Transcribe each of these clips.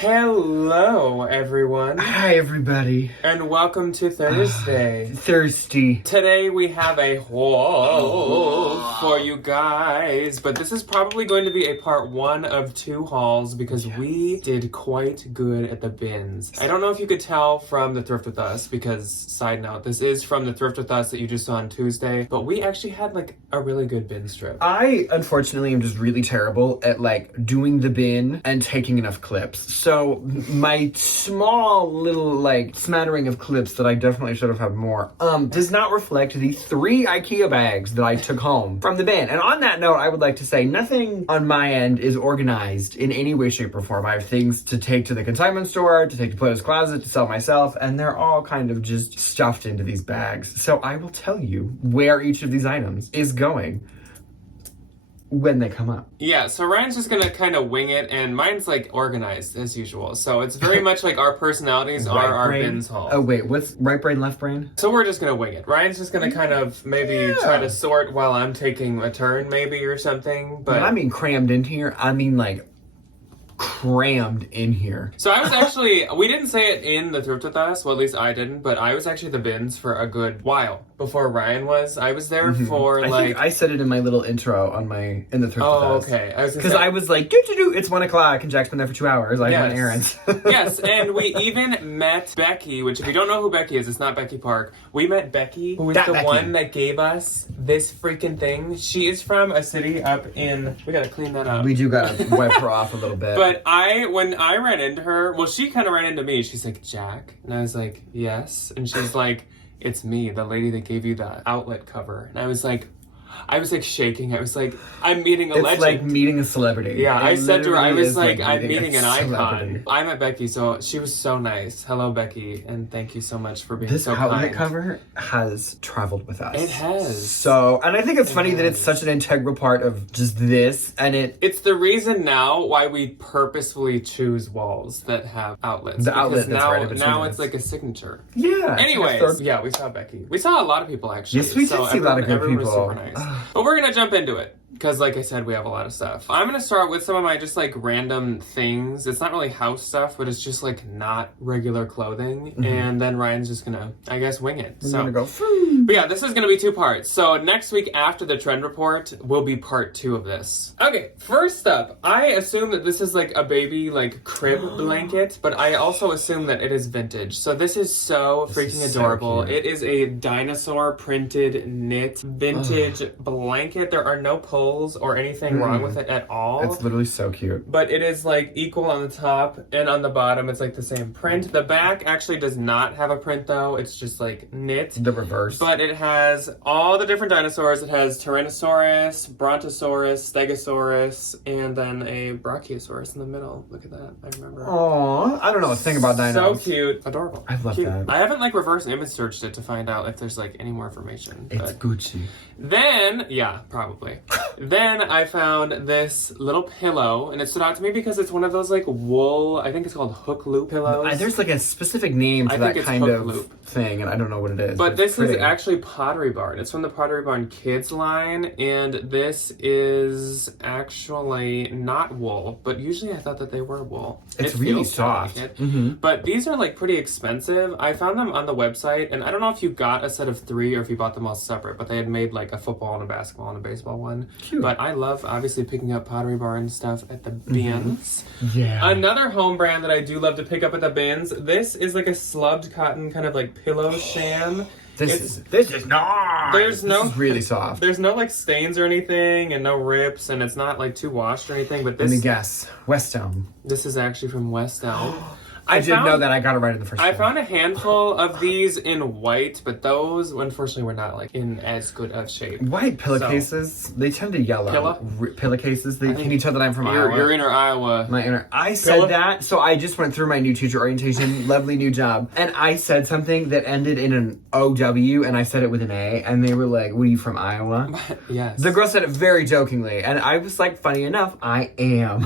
Hello, everyone. Hi, everybody. And welcome to Thursday. Thirsty. Today we have a haul for you guys. But this is probably going to be a part 1 of 2 hauls because we did quite good at the bins. I don't know if you could tell from the Thrift With Us because, side note, this is from the Thrift With Us that you just saw on Tuesday. But we actually had like a really good bin strip. I, unfortunately, am just really terrible at like doing the bin and taking enough clips. So my small little like smattering of clips that I definitely should have had more does not reflect the 3 IKEA bags that I took home from the bin. And on that note, I would like to say nothing on my end is organized in any way, shape, or form. I have things to take to the consignment store, to take to Plato's Closet, to sell myself, and they're all kind of just stuffed into these bags. So I will tell you where each of these items is going when they come up. Yeah, so Ryan's just gonna kind of wing it, and mine's like organized as usual. So it's very much like our personalities are our bins haul. Oh wait, what's right brain, left brain? So we're just gonna wing it. Ryan's just gonna kind of maybe try to sort while I'm taking a turn maybe or something. But when I mean crammed in here, I mean like crammed in here. So I was actually, we didn't say it in the Thrift With Us, well at least I didn't, but I was actually the bins for a good while before Ryan was. I was there for I think I said it in my little intro on in the Thrift With Us. Okay. Because I was like, it's 1 o'clock and Jack's been there for 2 hours. I went errands. Yes, and we even met Becky, which if you don't know who Becky is, it's not Becky Park. We met Becky, who is the one that gave us this freaking thing. She is from a city up in, we gotta clean that up. We do gotta wipe her off a little bit. But when I ran into her, well, she kind of ran into me. She's like, Jack? And I was like, yes. And she's like, it's me, the lady that gave you the outlet cover. And I was like shaking. I was like, I'm meeting a legend. It's like meeting a celebrity. Yeah, I said to her, I was like, I'm meeting an icon. I met Becky, so she was so nice. Hello, Becky, and thank you so much for being so kind. This outlet cover has traveled with us. It has. So, and I think it's funny that it's such an integral part of just this, and it's the reason now why we purposefully choose walls that have outlets. The outlet that's right in between now us. It's like a signature. Yeah. Anyways, yeah, we saw Becky. We saw a lot of people, actually. Yes, we did see a lot of good people. Was super nice. But we're gonna jump into it because, like I said, we have a lot of stuff. I'm gonna start with some of my just like random things. It's not really house stuff, but it's just like not regular clothing. And then Ryan's just gonna, I guess, wing it. I'm gonna go. But yeah, this is gonna be 2 parts. So next week after the trend report will be part 2 of this. Okay, first up, I assume that this is like a baby like crib blanket, but I also assume that it is vintage. So this is so freaking adorable. So it is a dinosaur printed knit vintage blanket. There are no pulls or anything wrong with it at all. It's literally so cute. But it is like equal on the top and on the bottom. It's like the same print. The back actually does not have a print though. It's just like knit. The reverse. But it has all the different dinosaurs. It has Tyrannosaurus, Brontosaurus, Stegosaurus, and then a Brachiosaurus in the middle. Look at that. I remember. Aww. I don't know a thing about dinos. So cute. Adorable. I love cute. that. I haven't like reverse image searched it to find out if there's like any more information. It's Gucci. Then, yeah, probably. Then I found this little pillow, and it stood out to me because it's one of those like wool, I think it's called hook loop pillows. There's like a specific name for that kind of thing, and I don't know what it is. But this is actually Pottery Barn. It's from the Pottery Barn Kids line, and this is actually not wool, but usually I thought that they were wool. It's really soft. Like But these are like pretty expensive. I found them on the website, and I don't know if you got a set of 3 or if you bought them all separate, but they had made like a football and a basketball and a baseball one. Cute. But I love obviously picking up Pottery Barn stuff at the bins. Yeah. Another home brand that I do love to pick up at the bins, this is like a slubbed cotton kind of like pillow sham. This is nice. This is really soft. There's no like stains or anything and no rips, and it's not like too washed or anything, but this... Let me guess. West Elm. This is actually from West Elm. I didn't know that. I got it right in the first I time. found a handful of these in white, but those, unfortunately, were not like in as good of shape. White pillowcases, they tend to yellow. Pillowcases, can you tell that I'm from Iowa? Your inner Iowa. I said that, so I just went through my new teacher orientation, lovely new job, and I said something that ended in an OW, and I said it with an A, and they were like, "What are you from Iowa?" Yes. The girl said it very jokingly, and I was like, funny enough, I am.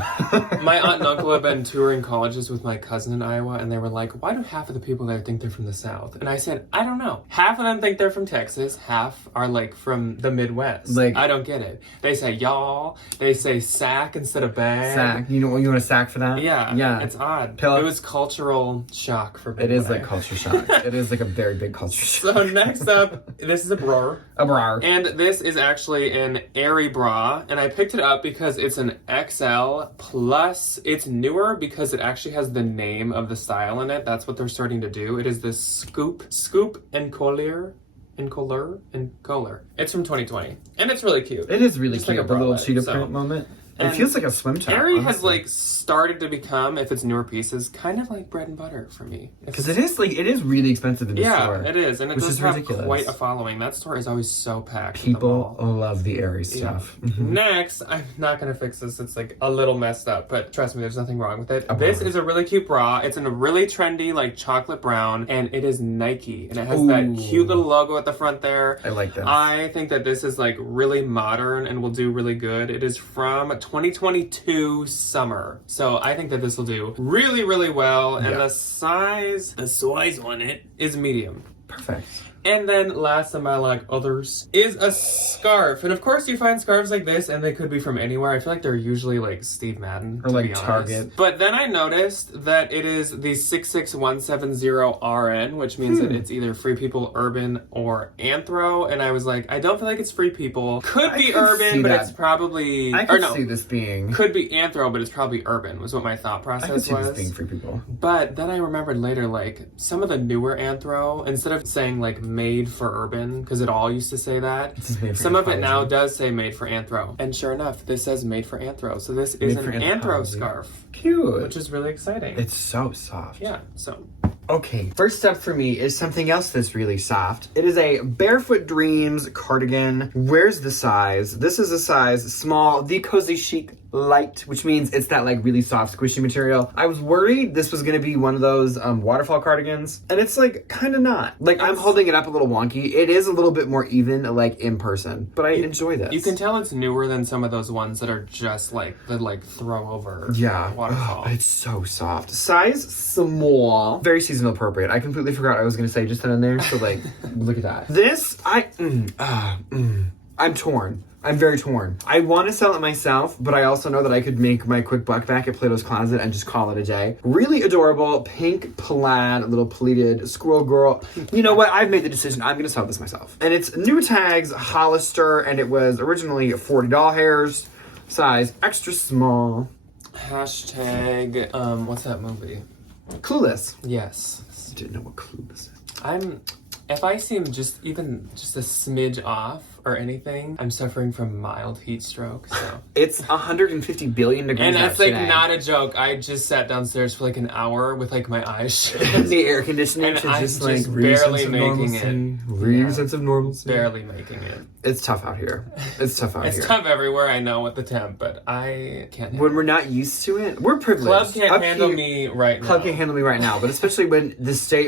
My aunt and uncle have been touring colleges with my cousin in Iowa, and they were like, why do half of the people there think they're from the South? And I said, I don't know. Half of them think they're from Texas, half are like from the Midwest. Like, I don't get it. They say y'all, they say sack instead of bag. Sack. You want a sack for that? Yeah. Yeah. It's odd. Pillow. It was cultural shock for me. It is like culture shock. It is like a very big culture shock. So next up, this is a bra. A bra. And this is actually an airy bra, and I picked it up because it's an XL, plus it's newer because it actually has the name of the style in it. That's what they're starting to do. It is this Scoop and Collier. It's from 2020, and it's really cute. It is really Just cute. like a the little bralette, cheetah so. print moment. It And feels like a swim top. Aerie has honestly. like started to become, if it's newer pieces, kind of like bread and butter for me. Because it is really expensive in the store. Yeah, it is, and it which does is have ridiculous. quite a following. That store is always so packed. with People them all. love the Aerie stuff. Yeah. Mhm. Next, I'm not gonna fix this. It's like a little messed up, but trust me, there's nothing wrong with it. A This bra. is a really cute bra. It's in a really trendy, like chocolate brown, and it is Nike, and it has that Ooh. cute little logo at the front there. I like this. I think that this is like really modern and will do really good. It is from 2022 summer, so I think that this will do really, really well. And Yeah. the size on it is medium. Perfect. And then last on my like others is a scarf. And of course you find scarves like this and they could be from anywhere. I feel like they're usually like Steve Madden. Or to like be honest. Target. But then I noticed that it is the 66170RN, which means that it's either Free People Urban or Anthro. And I was like, I don't feel like it's Free People. Could I be could see Urban, but that. it's probably I could see this being. Could be Anthro, but it's probably Urban, was what my thought I process could see was. this being for people. But then I remembered later, like, some of the newer Anthro, instead of saying, like, made for Urban, because it all used to say that, This is made for some of it Anthropology. now does say made for Anthro. And sure enough, this says made for Anthro. So this is Made for an Anthro Anthropology. scarf, Cute. which is really exciting. It's so soft. Yeah, so. Okay, first up for me is something else that's really soft. It is a Barefoot Dreams cardigan. Where's the size? This is a size small, the Cozy Chic Light, which means it's that like really soft, squishy material. I was worried this was gonna be one of those waterfall cardigans, and it's like kind of not. Like I'm holding it up a little wonky. It is a little bit more even, like in person, but I enjoy this. You can tell it's newer than some of those ones that are just like the like throw over Yeah. waterfall. It's so soft. Size small. Very seasonal appropriate. I completely forgot I was going to say just then and there. So, like, look at that. This, I'm torn. I'm very torn. I want to sell it myself, but I also know that I could make my quick buck back at Plato's Closet and just call it a day. Really adorable pink plaid, little pleated squirrel girl. You know what? I've made the decision. I'm going to sell this myself. And it's new tags, Hollister, and it was originally 40 doll hairs, size extra small. Hashtag, what's that movie? Clueless. Yes. I didn't know what Clueless is. If I seem just a smidge off or anything, I'm suffering from mild heat stroke, so. It's 150 billion degrees And out that's like today. not a joke. I just sat downstairs for like an hour with like my eyes shut. The air conditioning And to I'm just like just real barely sense of making normalcy. it. Real Yeah. sense of normalcy. Barely making it. It's tough out here. It's tough out It's here. tough everywhere, I know, with the temp, but I can't handle When we're not used to it, we're privileged. Club can't Up handle here- me right now. Club can't handle me right now, but especially when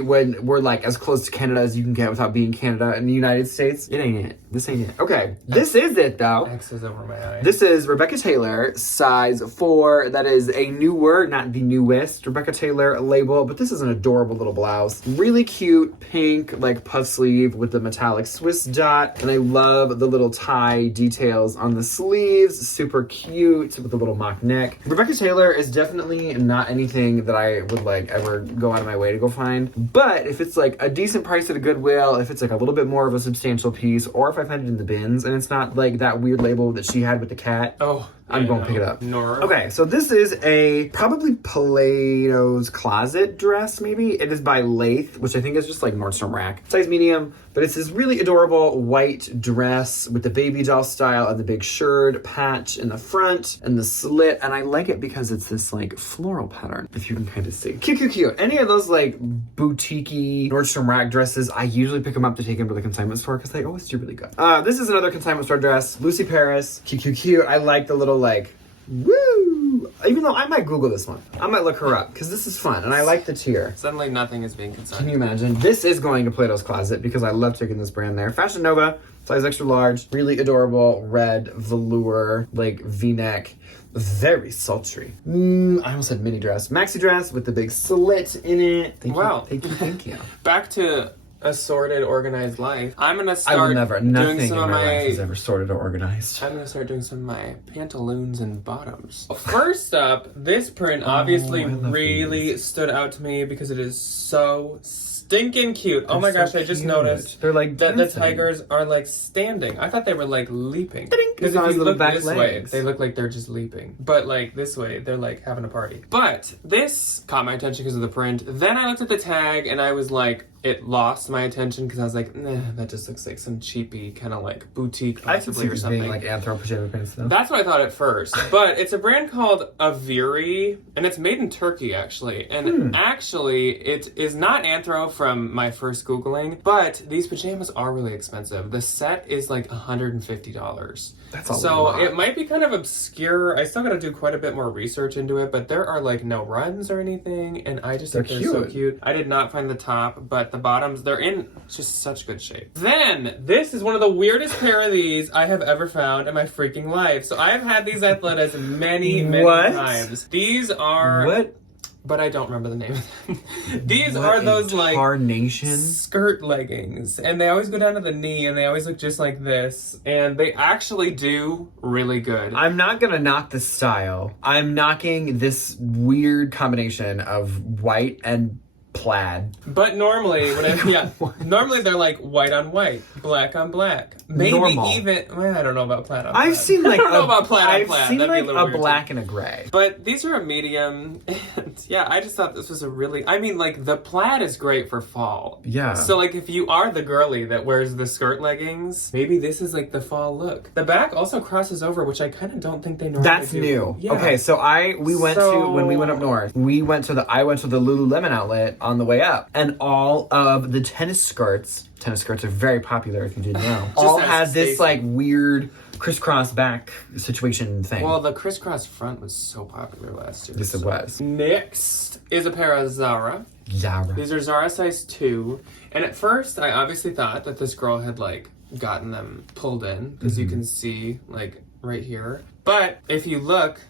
when we're like as close to Canada as you can get without being Canada in the United States, it ain't it. This ain't it. Okay, this is it though. X is over my eye. This is Rebecca Taylor, size 4. That is a newer, not the newest, Rebecca Taylor label, but this is an adorable little blouse. Really cute pink, like puff sleeve with the metallic Swiss dot, and I love the little tie details on the sleeves. Super cute with the little mock neck. Rebecca Taylor is definitely not anything that I would like ever go out of my way to go find, but if it's like a decent price at a Goodwill, if it's like a little bit more of a substantial piece, or if I find it in the bins and it's not like that weird label that she had with the cat, Oh, I'm yeah, going no. to pick it up. Nor. Okay, so this is a probably Plato's Closet dress, maybe. It is by Lath, which I think is just like Nordstrom Rack. Size medium, but it's this really adorable white dress with the baby doll style and the big shirred patch in the front and the slit. And I like it because it's this like floral pattern, if you can kind of see. Cute, cute, cute. Any of those like boutique-y Nordstrom Rack dresses, I usually pick them up to take them to the consignment store because they always do really good. This is another consignment store dress. Lucy Paris. Cute, cute, cute. I like the little like, woo! Even though I might Google this one. I might look her up because this is fun and I like the tier. Suddenly nothing is being Can consigned. you imagine? This is going to Plato's Closet because I love taking this brand there. Fashion Nova, Size extra large. Really adorable. Red velour, like V-neck. Very sultry. I almost said mini dress. Maxi dress with the big slit in it. Thank you. Back to assorted, organized life. I'm gonna I start would never. doing Nothing some in of my my. life is ever sorted or organized. I'm gonna start doing some of my pantaloons and bottoms. First up, this print obviously really stood out to me because it is so stinking cute. Oh my gosh, I just noticed They're like that the dancing. tigers are like standing. I thought they were like leaping. Because There's if you little look back this way, legs. they look like they're just leaping. But like this way, they're like having a party. But this caught my attention because of the print. Then I looked at the tag and I was like, it lost my attention because I was like, nah, that just looks like some cheapy kind of like boutique I could possibly see or this something. being like Anthro pajama pants though. That's what I thought at first. But it's a brand called Aviri, and it's made in Turkey, actually. And actually, it is not Anthro from my first Googling, but these pajamas are really expensive. The set is like $150. That's a so lot. it might be kind of obscure. I still got to do quite a bit more research into it, but there are like no runs or anything, and I just think they're so cute. I did not find the top, but the bottoms, they're in just such good shape. Then, this is one of the weirdest pair of these I have ever found in my freaking life. So I have had these Athletas many times. These are... What? But I don't remember the name of them. These are those like carnation skirt leggings, and they always go down to the knee, and they always look just like this, and they actually do really good. I'm not gonna knock the style. I'm knocking this weird combination of white and plaid. But normally, normally they're like white on white, black on black. Maybe Normal. even, well, I don't know about plaid on I've plaid. seen like I don't know about plaid on I've plaid. seen That'd be like little a weird, black too. and a gray. But these are a medium, and yeah, I just thought this was a really, I mean, like, the plaid is great for fall. Yeah. So, like, if you are the girly that wears the skirt leggings, maybe this is, like, the fall look. The back also crosses over, which I kind of don't think they normally That's do. new. Yeah. Okay, so when we went up north, I went to the Lululemon outlet on the way up, and all of the tennis skirts are very popular if you didn't know. all had this like weird crisscross back situation thing. Well, the crisscross front was so popular last year. Yes, it was. Next is a pair of Zara. These are Zara size 2. And at first, I obviously thought that this girl had, like, gotten them pulled in. Because you can see, like, right here. But if you look,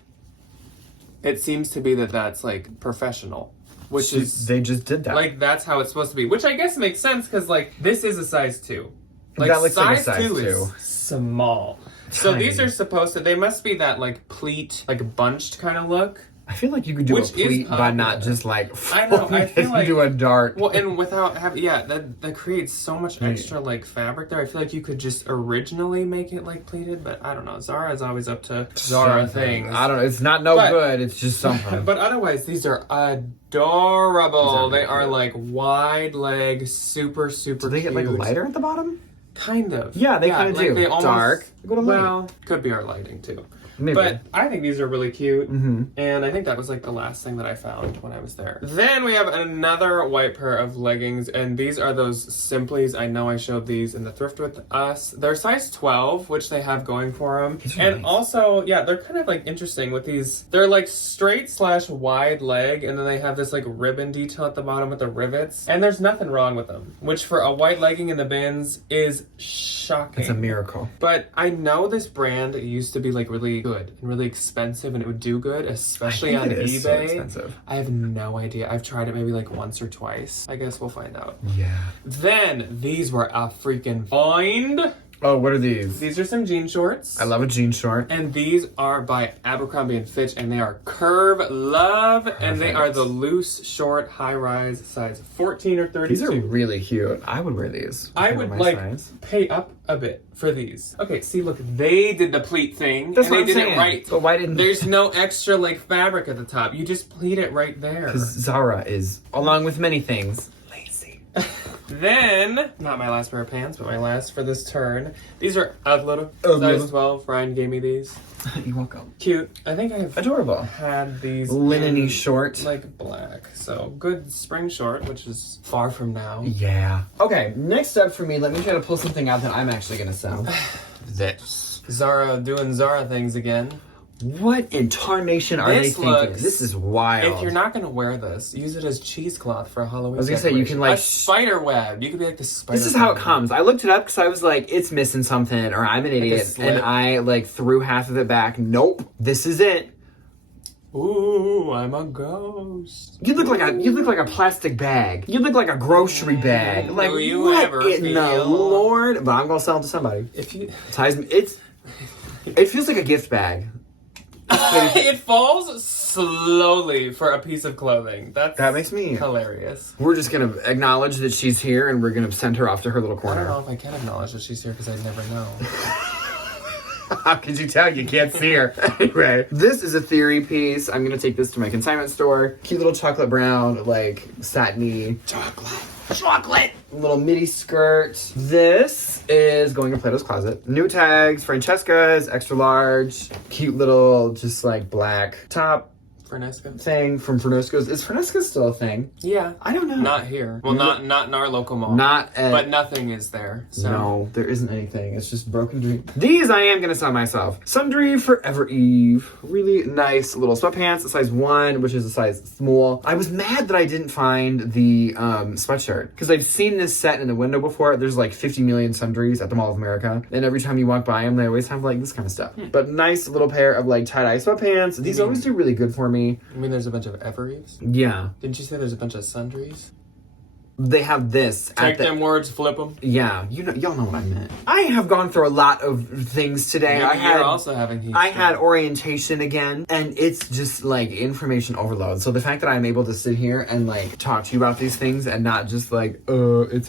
it seems to be that that's, like, professional. Which is... They just did that. Like, that's how it's supposed to be. Which I guess makes sense, because, like, this is a size 2. Like, that looks like a size size 2 2. is small. So Tiny. these are supposed to... They must be that, like, pleat, like, bunched kind of look. I feel like you could do Which a pleat is by popular. not just like I know, I feel like... do a dart. Well, and without having... Yeah, that creates so much extra, like, fabric there. I feel like you could just originally make it, like, pleated, but I don't know. Zara is always up to Zara things. I don't know. It's not good. It's just something. But otherwise, these are adorable. They are, like, wide leg, super Do they cute. get like lighter at the bottom? Kind of. Yeah, they kind of like do. They almost, Dark. Go to light. well, could be our lighting, too. Maybe. But I think these are really cute, Mm-hmm. and I think that was like the last thing that I found when I was there. Then we have another white pair of leggings, and these are those Simplies. I know I showed these in the thrift with us. They're size 12, which they have going for them. And nice. also, yeah, they're kind of like interesting with these. They're like straight/wide leg, and then they have this like ribbon detail at the bottom with the rivets. And there's nothing wrong with them, which for a white legging in the bins is shocking. It's a miracle. But I know this brand used to be like really good and really expensive, and it would do good, especially on it eBay. is so expensive. I have no idea. I've tried it maybe like once or twice. I guess we'll find out. Yeah. Then these were a freaking find. Oh, what are these? These are some jean shorts. I love a jean short. And these are by Abercrombie & Fitch, and they are Curve Love, and they are the loose, short, high-rise size 14 or 32. These are really cute. I would wear these. I would my size. pay up a bit for these. Okay, see, look, they did the pleat thing, That's and what they I'm did saying. it right. But why didn't There's no extra like fabric at the top. You just pleat it right there. Because Zara is, along with many things, lazy. Then, not my last pair of pants, but my last for this turn. These are Ugly. Ugly. Size 12. Ryan gave me these. You're welcome. Cute. I think I've Adorable. had these Linen-y in, short. like black. So good spring short, which is far from now. Yeah. Okay, next up for me, let me try to pull something out that I'm actually going to sell. This. Zara doing Zara things again. What in tarnation are they thinking? This is wild. If you're not gonna wear this, use it as cheesecloth for a Halloween. I was gonna say, you can like... a spider web. You could be like the spider. This is how it comes. I looked it up because I was like, it's missing something, or I'm an idiot. And I like threw half of it back. Nope. This is it. Ooh, I'm a ghost. You look like a plastic bag. You look like a grocery bag. Like, do you what ever in the feel... Lord? But I'm gonna sell it to somebody. If you... It feels like a gift bag. It falls slowly for a piece of clothing. That makes me hilarious. We're just gonna acknowledge that she's here, and we're gonna send her off to her little corner. I don't know if I can acknowledge that she's here because I never know. How could you tell? You can't see her. Anyway, this is a theory piece. I'm gonna take this to my consignment store. Cute little chocolate brown, like satiny chocolate little midi skirt. This is going in Plato's Closet. New tags, Francesca's, extra large. Cute little, just like black top. Franesca thing from Franesca's. Is Franesca still a thing? Yeah. I don't know. Not here. Well, not in our local mall. But nothing is there. So. No, there isn't anything. It's just broken dream. These I am gonna sell myself. Sundry Forever Eve. Really nice little sweatpants, a size 1, which is a size small. I was mad that I didn't find the sweatshirt because I've seen this set in the window before. There's like 50 million Sundries at the Mall of America, and every time you walk by them, they always have like this kind of stuff. But nice little pair of like tie-dye sweatpants. These always do really good for me. You mean there's a bunch of Evereves? Yeah. Didn't you say there's a bunch of Sundries? They have this. Take them words, flip them. Yeah, y'all know what I meant. I have gone through a lot of things today. You're also having heat. I had orientation again, and it's just like information overload. So the fact that I'm able to sit here and like talk to you about these things and not just like it's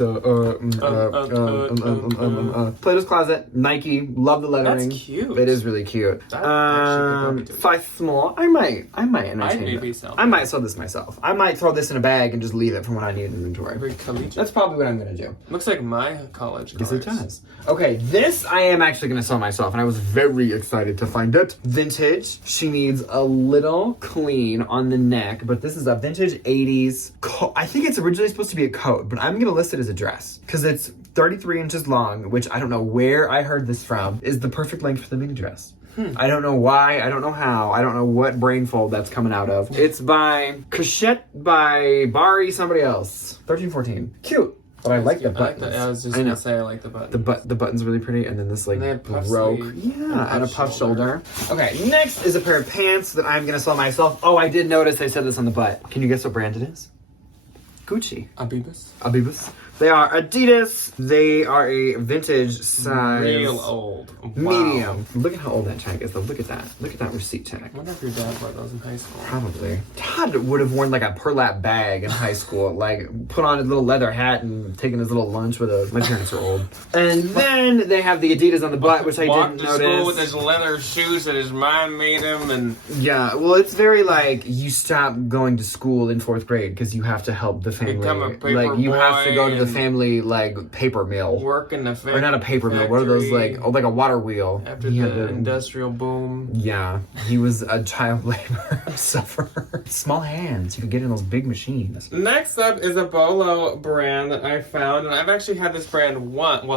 Plato's Closet, Nike, love the lettering. That's cute. It is really cute. Size small. I might entertain it. I might sell this myself. I might throw this in a bag and just leave it for when I need an inventory. That's probably what I'm gonna do. Looks like my college colors. Yes, it does. Okay, this I am actually gonna sell myself, and I was very excited to find it. Vintage. She needs a little clean on the neck, but this is a vintage 80s coat. I think it's originally supposed to be a coat, but I'm gonna list it as a dress because it's 33 inches long, which I don't know where I heard this from, is the perfect length for the mini dress. I don't know why, I don't know how, I don't know what brain fold that's coming out of. It's by Cachette by Bari somebody else. 1314. Cute. But I like the buttons. I was just gonna say I like the buttons. The button's really pretty, and then this like broke. Yeah, and a puff shoulder. Okay, next is a pair of pants that I'm gonna sell myself. Oh, I did notice I said this on the butt. Can you guess what brand it is? Gucci. Abibus. They are Adidas. They are a vintage size. Real old. Wow. Medium. Look at how old that tag is though. Look at that. Look at that receipt tag. I wonder if your dad wore those in high school. Probably. Todd would have worn like a burlap bag in high school. Like put on his little leather hat and taken his little lunch with a... My parents are old. And then they have the Adidas on the butt, which I didn't notice. Walked to school with his leather shoes that his mom made him and... Yeah, well it's very like you stop going to school in 4th grade because you have to help the family. Become a paper like you boy have to go to the family like paper mill. Work in the factory. Or not a paper mill. What are those like? Oh, like a water wheel. After the industrial boom. Yeah, he was a child labor sufferer. Small hands. You could get in those big machines. Next up is a Bolo brand that I found, and I've actually had this brand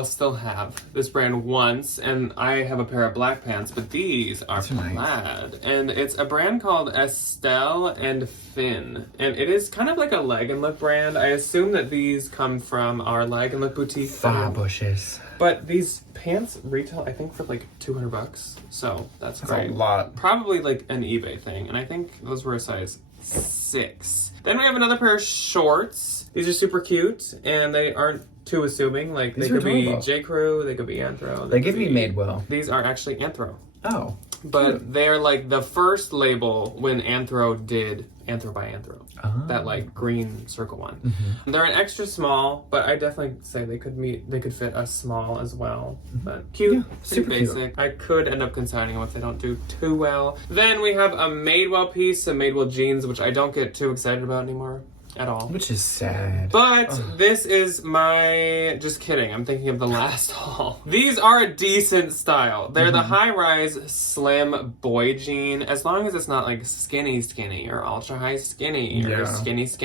still have this brand once, and I have a pair of black pants, but these are plaid, and it's a brand called Estelle and Finn, and it is kind of like a leg and look brand. I assume that these come from our leg and look boutique. Bushes. But these pants retail, I think, for like $200, so that's great. A lot. Probably like an eBay thing, and I think those were a size 6. Then we have another pair of shorts. These are super cute, and they aren't too assuming. Like they could be J. Crew, they could be Anthro. They could be Madewell. These are actually Anthro. Oh. But they're like the first label when Anthro did Anthro by Anthro. Oh. That like green circle one. Mm-hmm. They're an extra small, but I definitely say they could fit a small as well. Mm-hmm. But cute, super basic. Cute. I could end up consigning them if they don't do too well. Then we have a Madewell piece, some Madewell jeans, which I don't get too excited about anymore. At all. Which is sad. But this is my... Just kidding. I'm thinking of the last haul. These are a decent style. They're the high-rise slim boy jean. As long as it's not like skinny or ultra-high skinny. Or skinny. As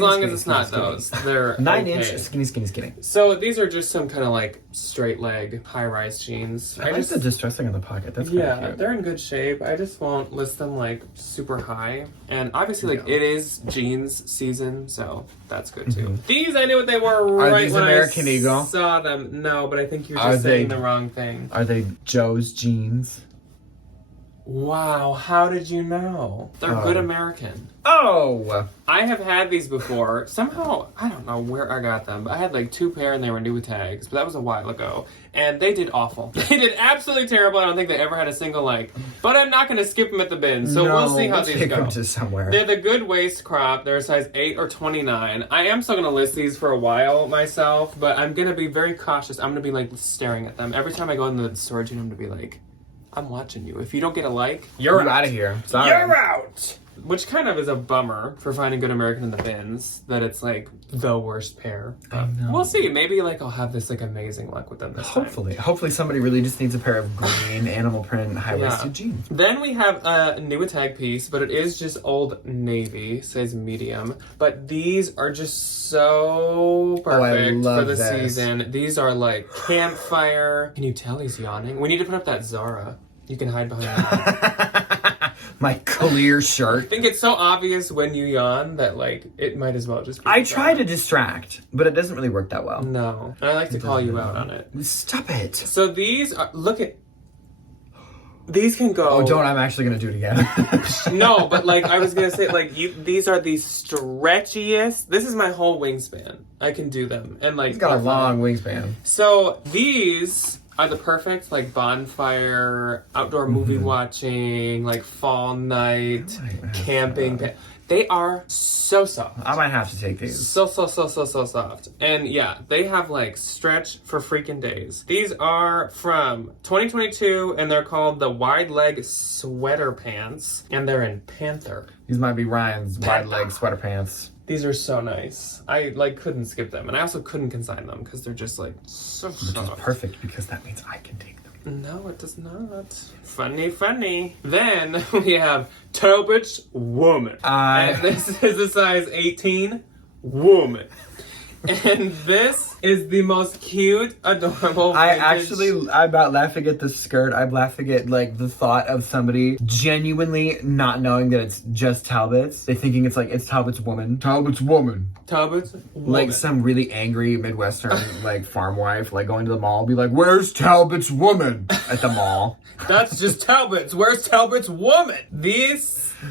long as it's not those. They're 9-inch skinny. So these are just some kind of like straight leg high-rise jeans. I like the distressing in the pocket. That's yeah, kind of cute. they're in good shape. I just won't list them like super high. And obviously, like it is jeans season, so that's good too. These I knew what they were right these when American I Eagle? saw them. No, but I think you're Are just saying they- the wrong thing. Are they Joe's jeans? Wow, how did you know? They're good American. Oh! I have had these before. Somehow, I don't know where I got them, but I had like 2 pair and they were new with tags, but that was a while ago. And they did awful. They did absolutely terrible. I don't think they ever had a single like. But I'm not going to skip them at the bin, so we'll see how let's these take go. them to somewhere. They're the good waist crop. They're a size 8 or 29. I am still going to list these for a while myself, but I'm going to be very cautious. I'm going to be like staring at them. Every time I go in the storage unit, I'm going to be like, I'm watching you. If you don't get a like, you're out of here. Sorry. You're out! Which kind of is a bummer for finding good American in the bins, that it's like the worst pair. I know. We'll see. Maybe like I'll have this like amazing luck with them this time. Hopefully somebody really just needs a pair of green animal print high-waisted jeans. Then we have a new tag piece, but it is just Old Navy, size medium. But these are just so perfect for the season. These are like campfire. Can you tell he's yawning? We need to put up that Zara. You can hide behind that. My clear shirt. I think it's so obvious when you yawn that like it might as well just be I try to distract, but it doesn't really work that well. No. I like to call you out on it. Stop it. So these are, look at, these can go. Oh, don't. I'm actually going to do it again. No, but like I was going to say, like these are the stretchiest. This is my whole wingspan. I can do them. And like. It's got a long wingspan. So these are the perfect like bonfire, outdoor movie watching, like fall night, camping. They are so soft. I might have to take these. So soft. And yeah, they have like stretch for freaking days. These are from 2022 and they're called the wide leg sweater pants and they're in Panther. These might be Ryan's wide leg sweater pants. These are so nice. I like couldn't skip them and I also couldn't consign them because they're just like so soft. Which is perfect because that means I can take them. No, it does not. Funny. Then we have Talbot's Woman. And this is a size 18 woman. And this is the most cute, adorable vintage. I'm not laughing at the skirt. I'm laughing at, like, the thought of somebody genuinely not knowing that it's just Talbot's. They're thinking it's, like, it's Talbot's Woman. Talbot's Woman. Talbot's Woman. Like, some really angry Midwestern, like, farm wife, like, going to the mall, be like, where's Talbot's Woman? At the mall. That's just Talbot's. Where's Talbot's Woman?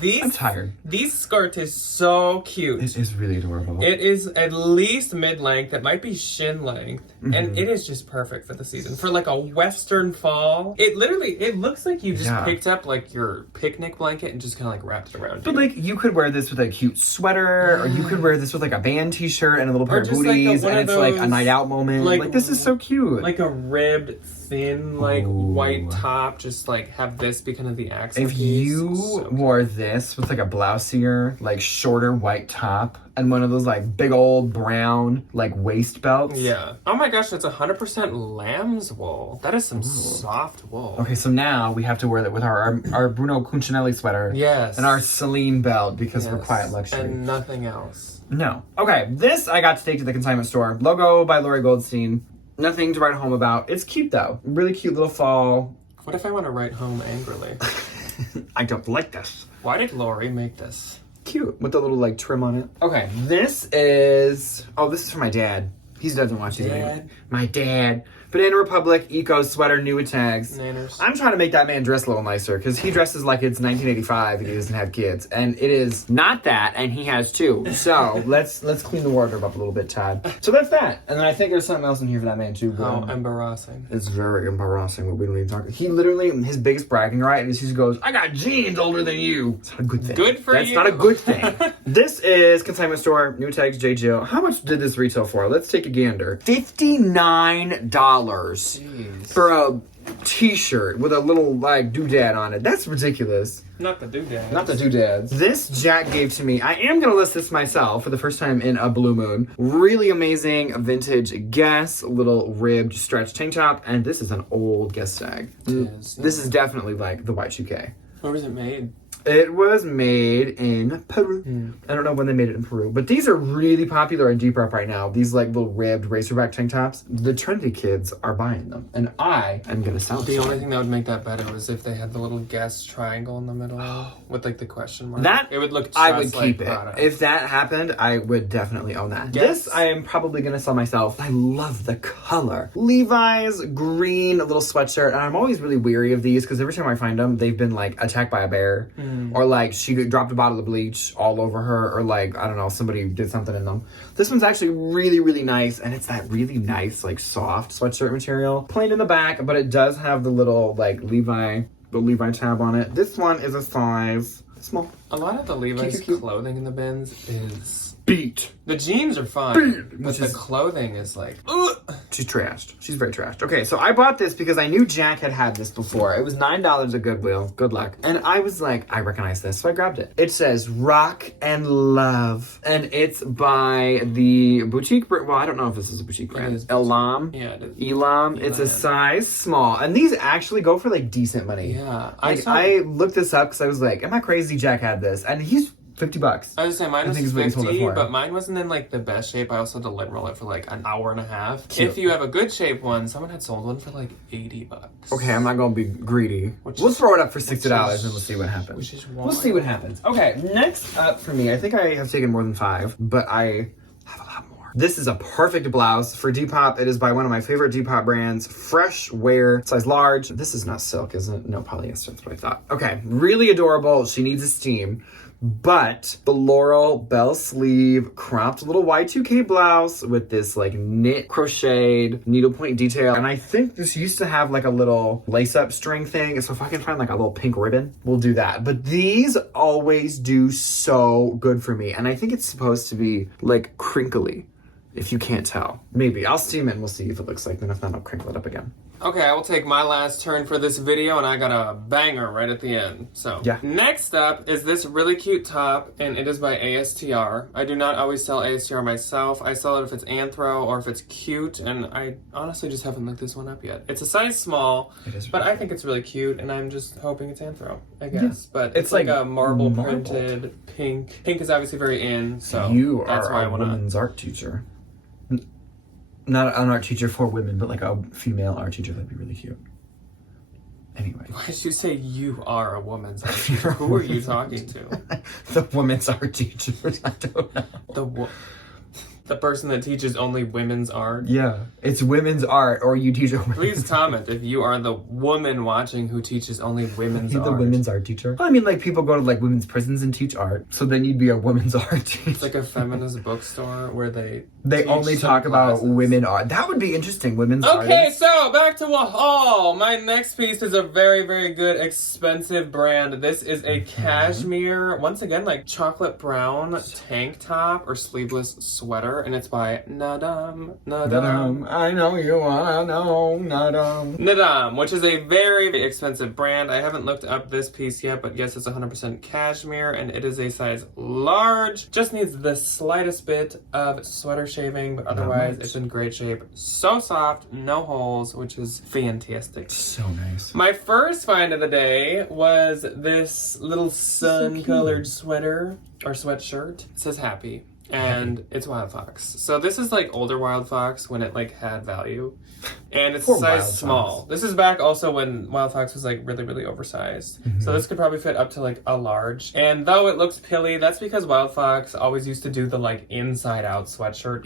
I'm tired. These skirt is so cute. It is really adorable. It is at least mid-length. It might be shin length. And it is just perfect for the season. For like a western fall. It looks like you just picked up like your picnic blanket and just kind of like wrapped it around But you. like, you could wear this with a cute sweater, or you could wear this with like a band t-shirt and a little pair of just, like, booties, one and of it's like a those, night out moment. Like this is so cute. Like a ribbed, thin, like white top. Just like have this be kind of the accent If piece. you So wore this with like a blousier, like shorter white top, and one of those like big old brown like waist belts. yeah. Oh my gosh, that's 100% lamb's wool. That is some soft wool. Okay, so now we have to wear that with our Bruno Cucinelli sweater. Yes. And our Celine belt because we're Yes. quiet luxury. And nothing else. No. Okay, this I got to take to the consignment store. Logo by Lori Goldstein. Nothing to write home about. It's cute though. Really cute little fall. What if I want to write home angrily? I don't like this. Why did Lori make this? Cute. With the little like trim on it. Okay, this is for my dad. He doesn't watch these anymore. My dad. Banana Republic Eco Sweater new with tags. Nanners. I'm trying to make that man dress a little nicer because he dresses like it's 1985 and he doesn't have kids. And it is not that, and he has two. So let's clean the wardrobe up a little bit, Todd. So that's that. And then I think there's something else in here for that man too. How embarrassing. It's very embarrassing, but we don't even talk. He literally, his biggest bragging right is he goes, I got jeans older than you. It's not a good thing. Good for That's you. not a good thing. This is consignment store, new tags, J. Jill. How much did this retail for? Let's take a gander. $59 for a t-shirt with a little like doodad on it. That's ridiculous. Not the doodad. Not the doodads. This Jack gave to me. I am going to list this myself for the first time in a blue moon. Really amazing vintage Guess little ribbed stretch tank top. And this is an old Guess tag. It is. This is definitely like the Y2K. Where was it made? It was made in Peru. I don't know when they made it in Peru, but these are really popular in Depop right now. These like little ribbed racerback tank tops. The trendy kids are buying them, and I am gonna sell them. The only thing that would make that better was if they had the little guest triangle in the middle with like the question mark. That it would look. Just I would like keep Prada. it. If that happened, I would definitely own that. Yes. This I am probably gonna sell myself. I love the color. Levi's green little sweatshirt, and I'm always really weary of these because every time I find them, they've been like attacked by a bear, or like she dropped a bottle of bleach all over her, or like I don't know, somebody did something in them. This one's actually really, really nice, and it's that really nice like soft sweatshirt material. Plain in the back, but it does have the little like Levi tab on it. This one is a size small. A lot of the Levi's Cute. clothing in the bins is Beat. the jeans are fine, but which the is- clothing is like. Ugh. She's trashed. She's very trashed. Okay, so I bought this because I knew Jack had this before. It was $9 at Goodwill. Good luck. And I was like, I recognize this, so I grabbed it. It says Rock and Love, and it's by the boutique brand. Well, I don't know if this is a boutique brand. is. Elam. Yeah, it is. Elam. It's a size small, and these actually go for like decent money. Yeah, I looked this up because I was like, am I crazy? Jack had this, and he's $50. I was saying mine I was think it's what he sold it 50, for. but mine wasn't in like the best shape. I also had to lint roll it for like an hour and a half. If you have a good shape one, someone had sold one for like $80. Okay, I'm not gonna be greedy. We'll throw it up for $60 and we'll see what happens. We'll see what happens. Okay, next up for me, I think I have taken more than 5, but I have a lot more. This is a perfect blouse for Depop. It is by one of my favorite Depop brands, Fresh Wear, size large. This is not silk, is it? No, polyester, that's what I thought. Okay, really adorable. She needs a steam. But the Laurel bell sleeve cropped little Y2K blouse with this like knit crocheted needlepoint detail. And I think this used to have like a little lace up string thing. So if I can find like a little pink ribbon, we'll do that. But these always do so good for me. And I think it's supposed to be like crinkly, if you can't tell. Maybe. I'll steam it and we'll see if it looks like that. If not, I'll crinkle it up again. Okay, I will take my last turn for this video, and I got a banger right at the end. So, yeah. Next up is this really cute top, and it is by ASTR. I do not always sell ASTR myself. I sell it if it's anthro or if it's cute, and I honestly just haven't looked this one up yet. It's a size small, but I think it's really cute, and I'm just hoping it's anthro, I guess. Yeah. But it's like a marble printed pink. Pink is obviously very in, so you that's are why I a want women's art teacher. Not an art teacher for women, but like a female art teacher. That'd be really cute. Anyway. Why did you say you are a woman's art teacher? Who are you talking to? The women's art teacher. I don't know. The person that teaches only women's art? Yeah, it's women's art, or you teach women's Please comment if you are the woman watching who teaches only women's art. The women's art teacher? I mean, like, people go to, like, women's prisons and teach art, so then you'd be a women's art teacher. It's like a feminist bookstore where they only talk about women art. That would be interesting, women's art. Okay, so back to a haul. My next piece is a very, very good, expensive brand. This is a cashmere, once again, like chocolate brown tank top or sleeveless sweater. And it's by Nadam. I know you wanna know, Nadam, which is a very expensive brand. I haven't looked up this piece yet, but yes, it's 100% cashmere, and it is a size large. Just needs the slightest bit of sweater shaving, but otherwise it's in great shape. So soft, no holes, which is fantastic. So nice. My first find of the day was this little sun-colored sweater or sweatshirt. It says happy. And it's Wild Fox. So this is like older Wild Fox when it like had value. And it's size small. This is back also when Wild Fox was like really, really oversized. So this could probably fit up to like a large. And though it looks pilly, that's because Wild Fox always used to do the like inside out sweatshirt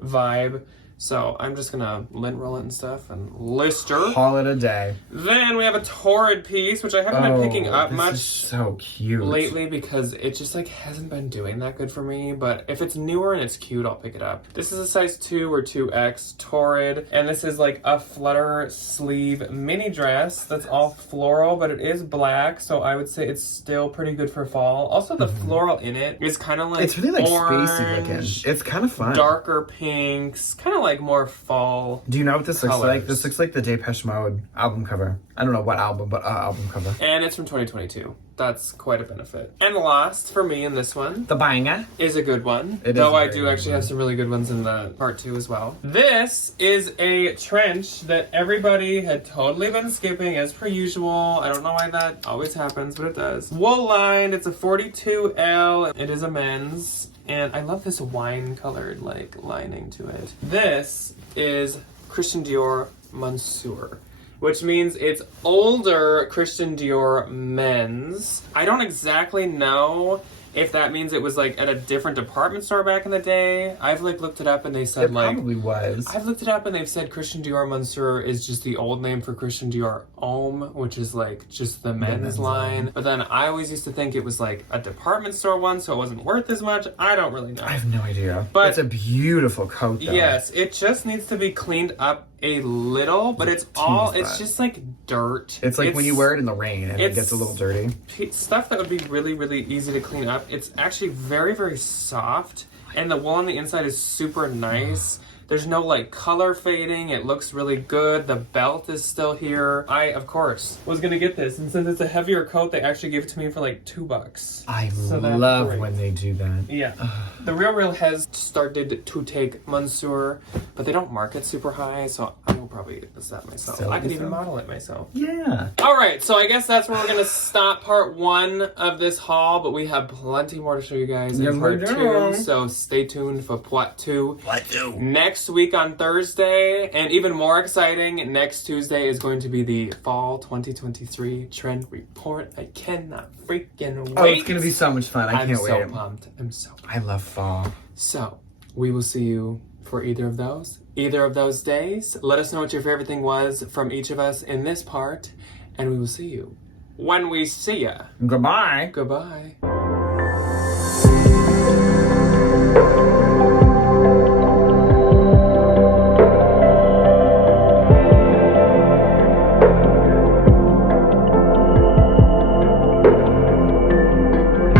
vibe. So I'm just gonna lint roll it and stuff and lister. Call it a day. Then we have a Torrid piece, which I haven't been picking up much so cute lately because it just like hasn't been doing that good for me. But if it's newer and it's cute, I'll pick it up. This is a size 2 or 2X Torrid, and this is like a flutter sleeve mini dress that's all floral, but it is black, so I would say it's still pretty good for fall. Also, the floral in it is kind of like it's really like orange, spacey looking. It's kind of fun. Darker pinks, kind of like more fall. Do you know what this looks colors. like? This looks like the Depeche Mode album cover. I don't know what album, but album cover. And it's from 2022. that's quite a benefit. And last for me in this one The banger. is a good one. It is though a I very do good actually one. have some really good ones in the part 2 as well. This is a trench that everybody had totally been skipping as per usual. I don't know why that always happens, but it does. Wool lined, it's a 42L. It is a men's. And I love this wine colored like lining to it. This is Christian Dior Monsieur, which means it's older Christian Dior men's. I don't exactly know if that means it was like at a different department store back in the day. I've like looked it up and they said It like probably was. I've looked it up and they've said Christian Dior Monsieur is just the old name for Christian Dior Homme, which is like just the men's line. But then I always used to think it was like a department store one, so it wasn't worth as much. I don't really know. I have no idea. But- it's a beautiful coat, though. Yes, it just needs to be cleaned up a little, but it's all, tease it's that. just like dirt. It's like when you wear it in the rain and it it's- gets a little dirty. Stuff that would be really, really easy to clean up. It's actually very, very soft, and the wool on the inside is super nice. There's no like color fading. It looks really good. The belt is still here. I, of course, was gonna get this, and since it's a heavier coat, they actually gave it to me for like $2. I So that's love great. when they do that. Yeah. The Real has started to take Monsieur, but they don't market super high, so I will probably get this that myself. Sell I could it even yourself? model it myself. Yeah. All right, so I guess that's where we're gonna stop part 1 of this haul, but we have plenty more to show you guys in Yes, we part do. 2, so stay tuned for part 2. What do? Next week on Thursday, and even more exciting, next Tuesday is going to be the Fall 2023 Trend Report. I cannot freaking wait. Oh, it's gonna be so much fun. I I'm can't so wait. pumped. I'm so pumped. I love fall. So, we will see you for either of those days. Let us know what your favorite thing was from each of us in this part, and we will see you when we see ya. Goodbye. Goodbye.